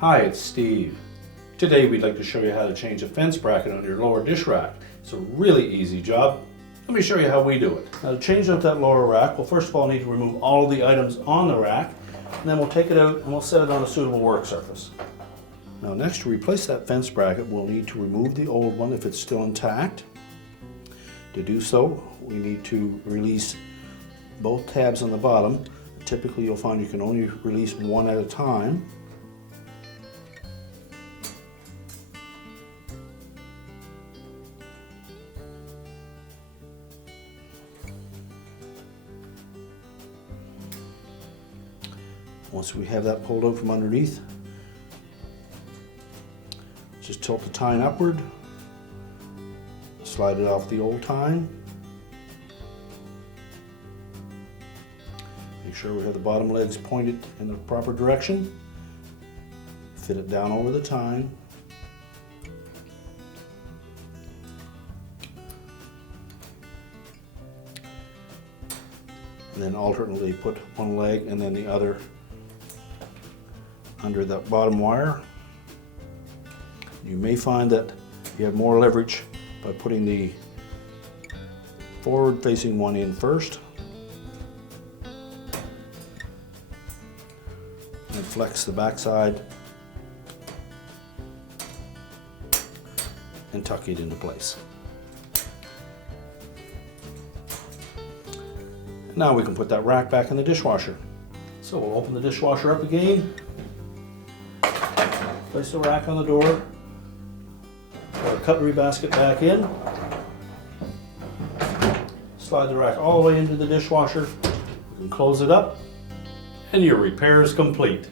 Hi, it's Steve. Today we'd like to show you how to change a fence bracket on your lower dish rack. It's a really easy job. Let me show you how we do it. Now to change out that lower rack, we'll first of all need to remove all of the items on the rack, and then we'll take it out and we'll set it on a suitable work surface. Now next, to replace that fence bracket, we'll need to remove the old one if it's still intact. To do so, we need to release both tabs on the bottom. Typically you'll find you can only release one at a time. Once we have that pulled out from underneath, just tilt the tine upward, slide it off the old tine. Make sure we have the bottom legs pointed in the proper direction. Fit it down over the tine. And then alternately put one leg and then the other under that bottom wire. You may find that you have more leverage by putting the forward facing one in first and flex the back side and tuck it into place. Now we can put that rack back in the dishwasher. So we'll open the dishwasher up again. Place the rack on the door, put our cutlery basket back in, slide the rack all the way into the dishwasher, you can close it up, and your repair is complete.